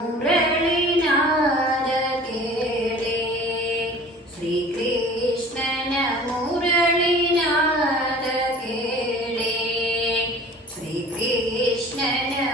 मुरळिनाद केळे श्रीकृष्णनमुरळीनाद केळे Srikrishnan